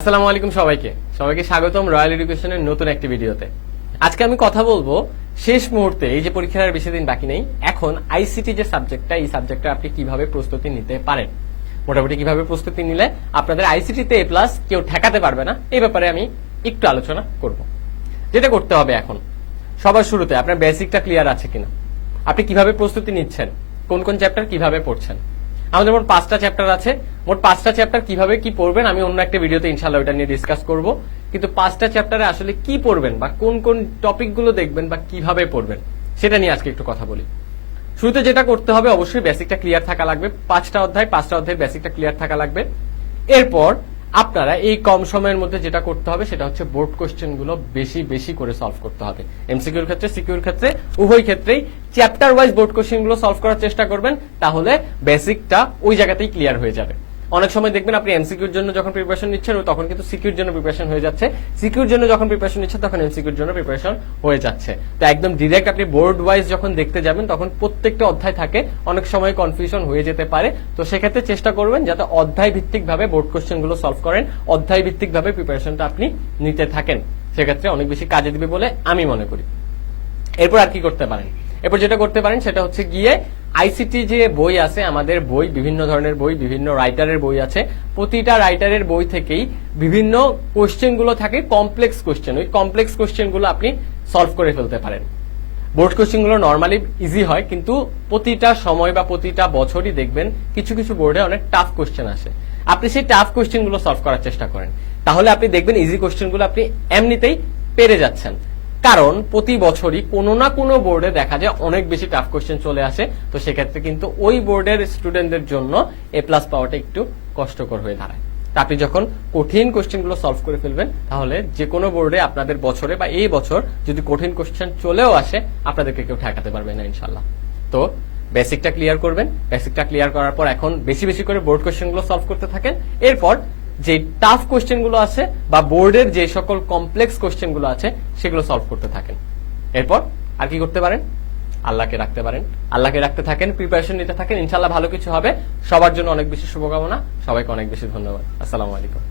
আসসালামু আলাইকুম সবাইকে স্বাগতম রয়্যাল এডুকেশনের নতুন একটি ভিডিওতে। আজকে আমি কথা বলবো শেষ মুহূর্তে, এই যে পরীক্ষার আর বেশি দিন বাকি নেই, এখন আইসিটি যে সাবজেক্টটা, এই সাবজেক্টটা আপনি কিভাবে প্রস্তুতি নিতে পারেন, মোটামুটি কিভাবে প্রস্তুতি নিলে আপনাদের আইসিটিতে এ প্লাস কেউ ঠেকাতে পারবে না, এই ব্যাপারে আমি একটু আলোচনা করব। যেটা করতে হবে এখন সবার শুরুতে আপনার বেসিকটা ক্লিয়ার আছে কিনা, আপনি কিভাবে প্রস্তুতি নিচ্ছেন, কোন কোন চ্যাপ্টার কিভাবে পড়ছেন। আমাদের মোট 5টা চ্যাপ্টার আছে, মোট 5টা চ্যাপ্টার কিভাবে কি পড়বেন আমি অন্য একটা ভিডিওতে ইনশাআল্লাহ ওটা নিয়ে ডিসকাস করব। কিন্তু 5টা চ্যাপ্টারে আসলে কি পড়বেন বা কোন কোন টপিকগুলো দেখবেন বা কিভাবে পড়বেন সেটা নিয়ে আজকে একটু কথা বলি। শুরুতে যেটা করতে হবে, অবশ্যই বেসিকটা ক্লিয়ার থাকা লাগবে। 5টা অধ্যায়ের বেসিকটা ক্লিয়ার থাকা লাগবে। এরপর আপনারা এই কম সময়ের মধ্যে যেটা করতে হবে সেটা হচ্ছে বোর্ড কোশ্চেন গুলো বেশি বেশি করে সলভ করতে হবে। এমসিকিউর ক্ষেত্রে, সিকিউর ক্ষেত্রে, উভয় ক্ষেত্রেই চ্যাপ্টার ওয়াইজ বোর্ড কোশ্চেন গুলো সলভ করার চেষ্টা করবেন, তাহলে বেসিকটা ওই জায়গাতেই ক্লিয়ার হয়ে যাবে। অনেক সময় দেখবেন আপনি এমসিকিউর জন্য যখন প্রিপারেশন নিচ্ছেন তখন কিন্তু সিকিউর জন্য প্রিপারেশন হয়ে যাচ্ছে, সিকিউর জন্য যখন প্রিপারেশন নিচ্ছেন তখন এমসিকিউর জন্য প্রিপারেশন হয়ে যাচ্ছে। তো একদম ডিরেক্ট আপনি বোর্ড ওয়াইজ যখন দেখতে যাবেন তখন প্রত্যেকটা অধ্যায় থাকে, অনেক সময় কনফিউশন হয়ে যেতে পারে। তো সেক্ষেত্রে চেষ্টা করবেন যাতে অধ্যায় ভিত্তিক ভাবে বোর্ড কোশ্চেন গুলো সলভ করেন, অধ্যায় ভিত্তিক ভাবে প্রিপারেশনটা আপনি নিতে থাকেন, সেক্ষেত্রে অনেক বেশি কাজে দিবে বলে আমি মনে করি। এরপর আর কি করতে পারেন, এরপর যেটা করতে পারেন সেটা হচ্ছে গিয়ে আইসিটি যে বই আছে, আমাদের বই, বিভিন্ন ধরনের বই, বিভিন্ন রাইটারের বই আছে, প্রতিটা রাইটারের বই থেকেই বিভিন্ন কোশ্চেন গুলো থাকে, কমপ্লেক্স কোশ্চেন। ওই কমপ্লেক্স কোশ্চেন গুলো আপনি সলভ করে ফেলতে পারেন। বোর্ড কোশ্চেন গুলো নর্মালি ইজি হয়, কিন্তু প্রতিটা সময় বা প্রতিটা বছরই দেখবেন কিছু কিছু বোর্ডে অনেক টাফ কোশ্চেন আসে। আপনি সেই টাফ কোশ্চেন গুলো সলভ করার চেষ্টা করেন, তাহলে আপনি দেখবেন ইজি কোশ্চেন গুলো আপনি এমনিতেই পেরে যাচ্ছেন। কারণ প্রতি বছরই কোনো না কোনো বোর্ডে দেখা যায় অনেক বেশি টাফ কোশ্চেন চলে আসে। তো সেক্ষেত্রে কিন্তু ওই বোর্ডের স্টুডেন্টদের জন্য এ প্লাস পাওয়াটা একটু কষ্টকর হয়ে দাঁড়ায়। তা আপনি যখন কঠিন কোশ্চেন গুলো সলভ করে ফেলবেন, তাহলে যে কোনো বোর্ডে আপনাদের বছরে বা এই বছর যদি কঠিন কোশ্চেন চলেও আসে, আপনাদেরকে কেউ ঠেকাতে পারবে না ইনশাল্লাহ। তো বেসিকটা ক্লিয়ার করবেন, বেসিকটা ক্লিয়ার করার পর এখন বেশি বেশি করে বোর্ড কোশ্চেন গুলো সলভ করতে থাকেন। এরপর যে টাফ কোশ্চেন গুলো আছে বা বোর্ডের যে সকল কমপ্লেক্স কোশ্চেন গুলো আছে সেগুলো সলভ করতে থাকেন। এরপর আর কি করতে পারেন, আল্লাহকে রাখতে পারেন, আল্লাহকে রাখতে থাকেন, প্রিপারেশন নিতে থাকেন, ইনশাআল্লাহ ভালো কিছু হবে। সবার জন্য অনেক বেশি শুভকামনা, সবাইকে অনেক বেশি ধন্যবাদ। আসসালামু আলাইকুম।